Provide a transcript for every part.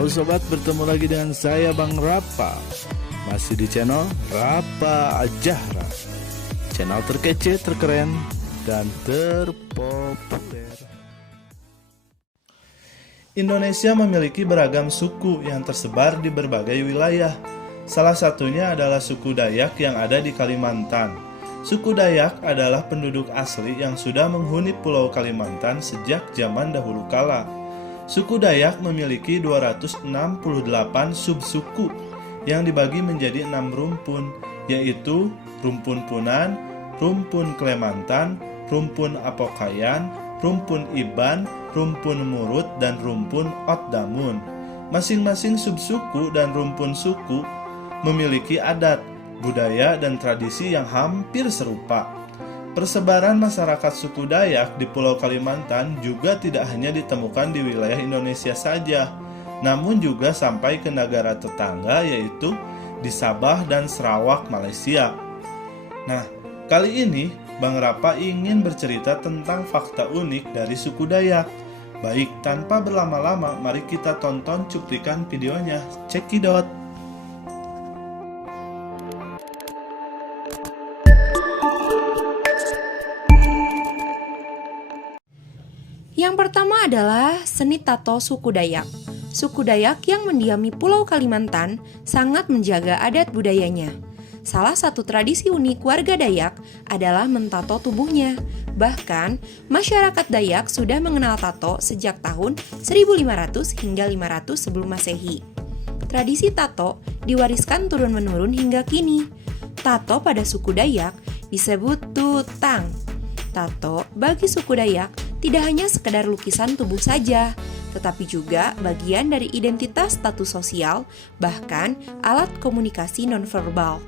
Halo sobat, bertemu lagi dengan saya Bang Rapa. Masih di channel Rapa Ajahra, channel terkece, terkeren, dan terpopuler. Indonesia memiliki beragam suku yang tersebar di berbagai wilayah. Salah satunya adalah suku Dayak yang ada di Kalimantan. Suku Dayak adalah penduduk asli yang sudah menghuni Pulau Kalimantan sejak zaman dahulu kala. Suku Dayak memiliki 268 subsuku yang dibagi menjadi 6 rumpun, yaitu Rumpun Punan, Rumpun Klemantan, Rumpun Apokayan, Rumpun Iban, Rumpun Murut, dan Rumpun Otdamun. Masing-masing subsuku dan rumpun suku memiliki adat, budaya, dan tradisi yang hampir serupa. Persebaran masyarakat suku Dayak di Pulau Kalimantan juga tidak hanya ditemukan di wilayah Indonesia saja, namun juga sampai ke negara tetangga, yaitu di Sabah dan Sarawak, Malaysia. Nah, kali ini Bang Rapa ingin bercerita tentang fakta unik dari suku Dayak. Baik, tanpa berlama-lama, mari kita tonton cuplikan videonya. Cekidot! Yang pertama adalah seni tato suku Dayak. Suku Dayak yang mendiami Pulau Kalimantan sangat menjaga adat budayanya. Salah satu tradisi unik warga Dayak adalah mentato tubuhnya. Bahkan, masyarakat Dayak sudah mengenal tato sejak tahun 1500 hingga 500 sebelum Masehi. Tradisi tato diwariskan turun-menurun hingga kini. Tato pada suku Dayak disebut tutang. Tato bagi suku Dayak tidak hanya sekedar lukisan tubuh saja, tetapi juga bagian dari identitas status sosial, bahkan alat komunikasi nonverbal.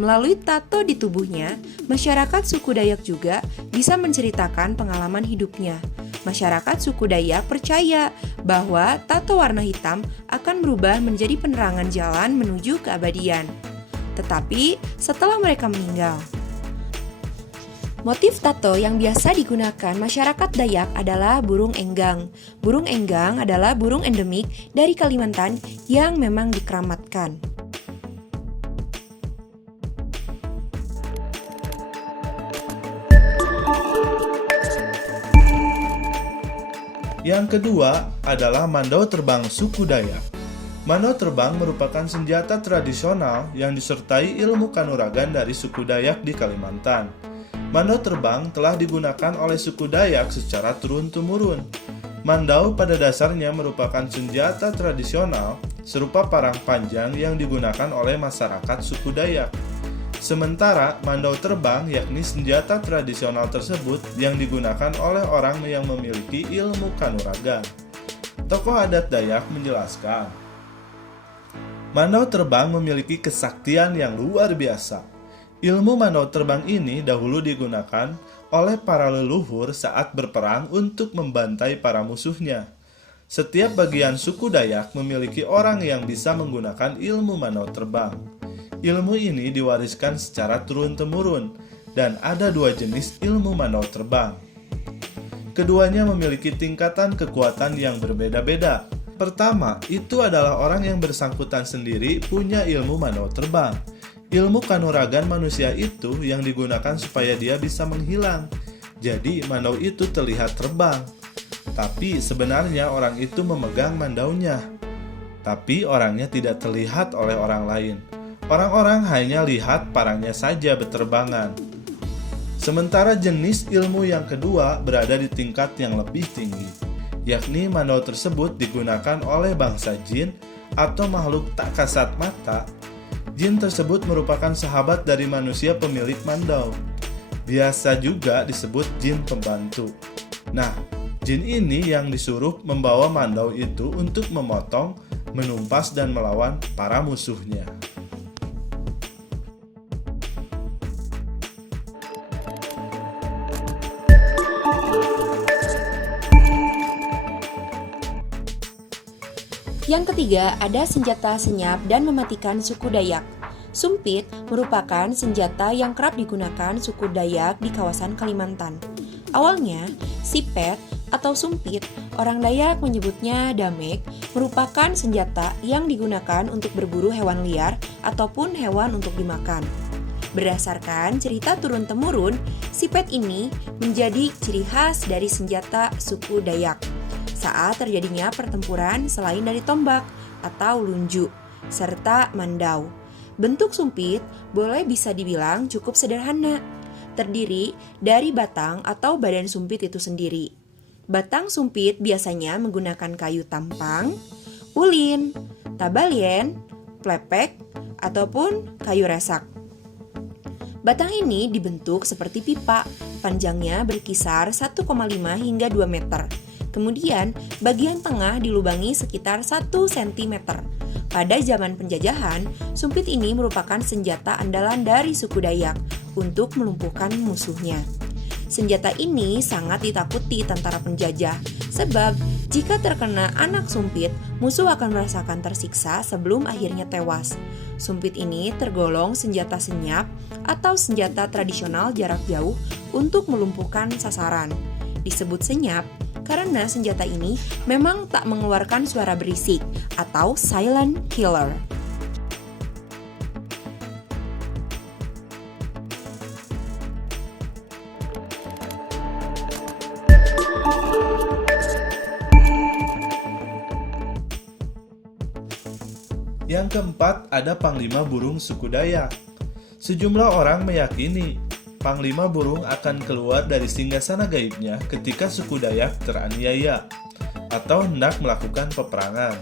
Melalui tato di tubuhnya, masyarakat suku Dayak juga bisa menceritakan pengalaman hidupnya. Masyarakat suku Dayak percaya bahwa tato warna hitam akan berubah menjadi penerangan jalan menuju keabadian. Tetapi setelah mereka meninggal, motif tato yang biasa digunakan masyarakat Dayak adalah burung enggang. Burung enggang adalah burung endemik dari Kalimantan yang memang dikeramatkan. Yang kedua adalah mandau terbang suku Dayak. Mandau terbang merupakan senjata tradisional yang disertai ilmu kanuragan dari suku Dayak di Kalimantan. Mandau terbang telah digunakan oleh suku Dayak secara turun-temurun. Mandau pada dasarnya merupakan senjata tradisional serupa parang panjang yang digunakan oleh masyarakat suku Dayak. Sementara mandau terbang yakni senjata tradisional tersebut yang digunakan oleh orang yang memiliki ilmu kanuragan. Tokoh adat Dayak menjelaskan, mandau terbang memiliki kesaktian yang luar biasa. Ilmu mandau terbang ini dahulu digunakan oleh para leluhur saat berperang untuk membantai para musuhnya. Setiap bagian suku Dayak memiliki orang yang bisa menggunakan ilmu mandau terbang. Ilmu ini diwariskan secara turun-temurun dan ada 2 jenis ilmu mandau terbang. Keduanya memiliki tingkatan kekuatan yang berbeda-beda. Pertama, itu adalah orang yang bersangkutan sendiri punya ilmu mandau terbang. Ilmu kanuragan manusia itu yang digunakan supaya dia bisa menghilang. Jadi mandau itu terlihat terbang. Tapi sebenarnya orang itu memegang mandaunya. Tapi orangnya tidak terlihat oleh orang lain. Orang-orang hanya lihat parangnya saja berterbangan. Sementara jenis ilmu yang kedua berada di tingkat yang lebih tinggi, yakni mandau tersebut digunakan oleh bangsa jin atau makhluk tak kasat mata. Jin tersebut merupakan sahabat dari manusia pemilik mandau. Biasa juga disebut jin pembantu. Nah, jin ini yang disuruh membawa mandau itu untuk memotong, menumpas, dan melawan para musuhnya. Yang ketiga, ada senjata senyap dan mematikan suku Dayak. Sumpit merupakan senjata yang kerap digunakan suku Dayak di kawasan Kalimantan. Awalnya, sipet atau sumpit, orang Dayak menyebutnya damek, merupakan senjata yang digunakan untuk berburu hewan liar ataupun hewan untuk dimakan. Berdasarkan cerita turun-temurun, sipet ini menjadi ciri khas dari senjata suku Dayak saat terjadinya pertempuran selain dari tombak atau lunju, serta mandau. Bentuk sumpit boleh bisa dibilang cukup sederhana, terdiri dari batang atau badan sumpit itu sendiri. Batang sumpit biasanya menggunakan kayu tampang, ulin, tabalien, plepek, ataupun kayu resak. Batang ini dibentuk seperti pipa, panjangnya berkisar 1,5 hingga 2 meter. Kemudian, bagian tengah dilubangi sekitar 1 cm. Pada zaman penjajahan, sumpit ini merupakan senjata andalan dari suku Dayak untuk melumpuhkan musuhnya. Senjata ini sangat ditakuti tentara penjajah, sebab jika terkena anak sumpit, musuh akan merasakan tersiksa sebelum akhirnya tewas. Sumpit ini tergolong senjata senyap atau senjata tradisional jarak jauh untuk melumpuhkan sasaran. Disebut senyap karena senjata ini memang tak mengeluarkan suara berisik atau silent killer. Yang keempat, ada Panglima Burung suku Dayak. Sejumlah orang meyakini Panglima Burung akan keluar dari singgasana gaibnya ketika suku Dayak teraniaya atau hendak melakukan peperangan.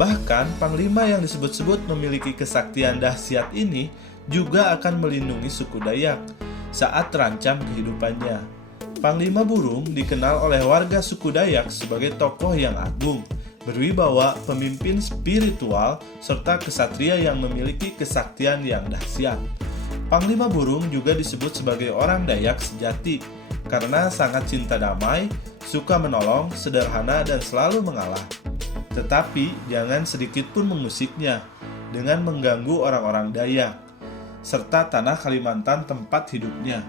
Bahkan, Panglima yang disebut-sebut memiliki kesaktian dahsyat ini juga akan melindungi suku Dayak saat terancam kehidupannya. Panglima Burung dikenal oleh warga suku Dayak sebagai tokoh yang agung, berwibawa, pemimpin spiritual, serta kesatria yang memiliki kesaktian yang dahsyat. Panglima Burung juga disebut sebagai orang Dayak sejati karena sangat cinta damai, suka menolong, sederhana, dan selalu mengalah. Tetapi jangan sedikit pun mengusiknya dengan mengganggu orang-orang Dayak serta tanah Kalimantan tempat hidupnya.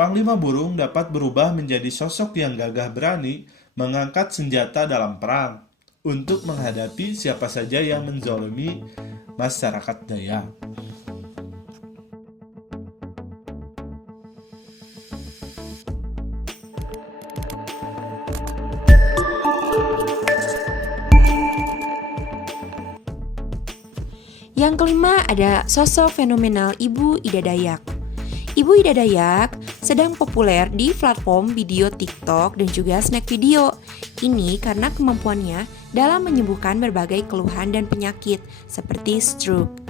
Panglima Burung dapat berubah menjadi sosok yang gagah berani mengangkat senjata dalam perang untuk menghadapi siapa saja yang menzalimi masyarakat Dayak. Yang kelima ada sosok fenomenal Ibu Ida Dayak. Ibu Ida Dayak sedang populer di platform video TikTok dan juga snack video. Ini karena kemampuannya dalam menyembuhkan berbagai keluhan dan penyakit seperti stroke.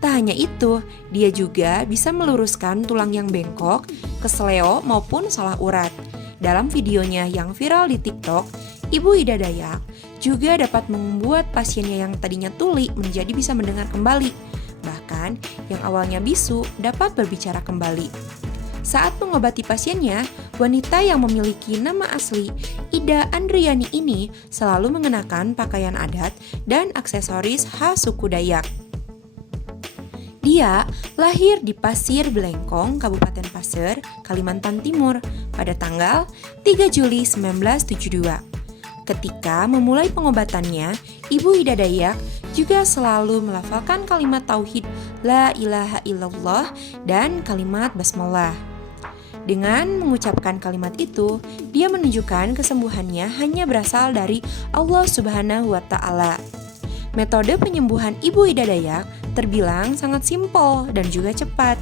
Tak hanya itu, dia juga bisa meluruskan tulang yang bengkok, kesleo maupun salah urat. Dalam videonya yang viral di TikTok, Ibu Ida Dayak juga dapat membuat pasiennya yang tadinya tuli menjadi bisa mendengar kembali. Bahkan, yang awalnya bisu dapat berbicara kembali. Saat mengobati pasiennya, wanita yang memiliki nama asli Ida Andriani ini selalu mengenakan pakaian adat dan aksesoris khas suku Dayak. Dia lahir di Pasir Belengkong, Kabupaten Pasir, Kalimantan Timur pada tanggal 3 Juli 1972. Ketika memulai pengobatannya, Ibu Ida Dayak juga selalu melafalkan kalimat tauhid La ilaha illallah dan kalimat basmalah. Dengan mengucapkan kalimat itu, dia menunjukkan kesembuhannya hanya berasal dari Allah Subhanahu wa Ta'ala. Metode penyembuhan Ibu Ida Dayak terbilang sangat simpel dan juga cepat.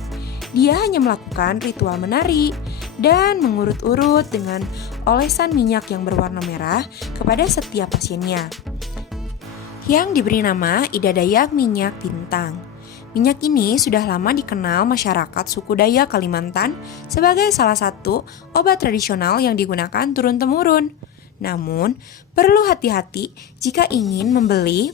Dia hanya melakukan ritual menari dan mengurut-urut dengan olesan minyak yang berwarna merah kepada setiap pasiennya, yang diberi nama Ida Dayak Minyak Bintang. Minyak ini sudah lama dikenal masyarakat suku Dayak Kalimantan sebagai salah satu obat tradisional yang digunakan turun-temurun. Namun, perlu hati-hati jika ingin membeli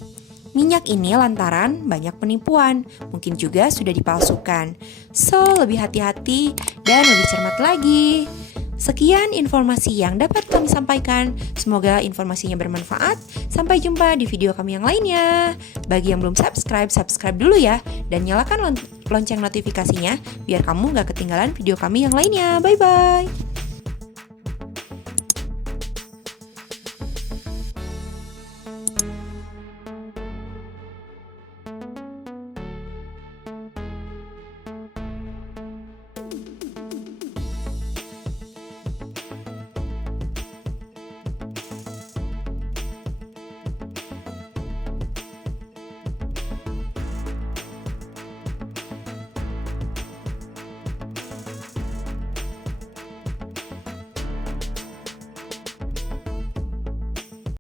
minyak ini lantaran banyak penipuan, mungkin juga sudah dipalsukan. So, lebih hati-hati dan lebih cermat lagi. Sekian informasi yang dapat kami sampaikan. Semoga informasinya bermanfaat. Sampai jumpa di video kami yang lainnya. Bagi yang belum subscribe, subscribe dulu ya. Dan nyalakan lonceng notifikasinya biar kamu gak ketinggalan video kami yang lainnya. Bye-bye.